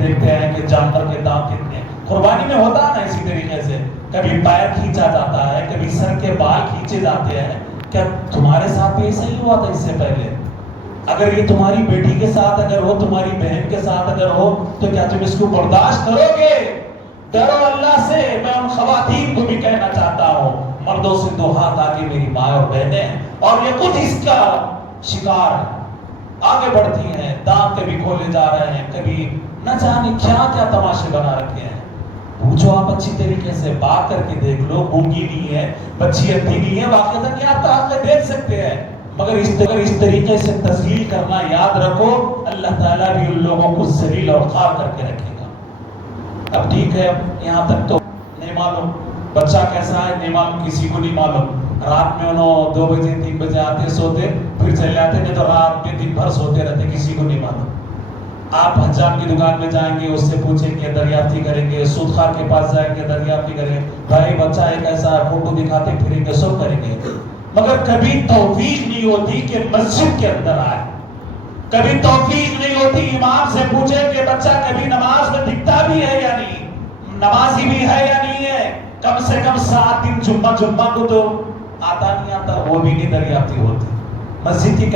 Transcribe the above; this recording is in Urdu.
دیکھتے ہیں کہ جانور کے دام کتنے. قربانی میں ہوتا ہے نا اسی طریقے سے, کبھی پیر کھینچا جاتا ہے, کبھی سر کے بال کھینچے جاتے ہیں. کیا تمہارے ساتھ بھی ایسا ہی ہوا تھا اس سے پہلے؟ اگر یہ تمہاری بیٹی کے ساتھ اگر ہو, تمہاری بہن کے ساتھ اگر ہو, تو کیا تم اس کو برداشت کرو گے؟ ڈرو اللہ سے. میں ان خواتین کو بھی کہنا چاہتا ہوں, مردوں سے دو ہاتھ آگے میری ماں اور بہنیں, اور یہ خود اس کا شکار آگے بڑھتی ہیں, دانت کبھی کھولے جا رہے ہیں, کبھی نہ جانے کیا کیا تماشے بنا رکھے ہیں. پوچھو آپ اچھی طریقے سے, بات کر کے دیکھ لو. گونگی نہیں ہے, بچی اندھی نہیں ہے, واقعہ یہ آپ کا آنکھیں دیکھ سکتے ہیں, مگر اس طریقے سے تذلیل کرنا یاد رکھو, اللہ تعالیٰ بھی ان لوگوں کو ذلیل اور خوار کر کے رکھے گا. اب ٹھیک ہے, یہاں تک تو نہیں معلوم بچہ کیسا ہے, نہیں معلوم, کسی کو نہیں معلوم. رات میں انہوں 2 بجے 3 بجے آتے سوتے, پھر چلے آتے, نہیں تو رات میں دن بھر سوتے رہتے, کسی کو نہیں معلوم. آپ حجام کی دکان میں جائیں گے, اس سے پوچھیں گے, دریافتی کریں گے. سود خوار کے پاس جائیں گے, دریافتی کریں گے, بھائی بچہ ایک ایسا فوٹو دکھاتے پھریں گے, سب کریں گے. مگر کبھی توفیق نہیں ہوتی کہ مسجد کے اندر آئے, کبھی توفیق نہیں ہوتی امام سے پوچھیں کہ بچہ کبھی نماز میں دکھتا بھی ہے یا نہیں, نمازی بھی ہے یا نہیں ہے. کم سے کم 7 دن جمعہ کو تو آتا نہیں آتا, وہ بھی نہیں دریافتی ہوتی. مسجد کی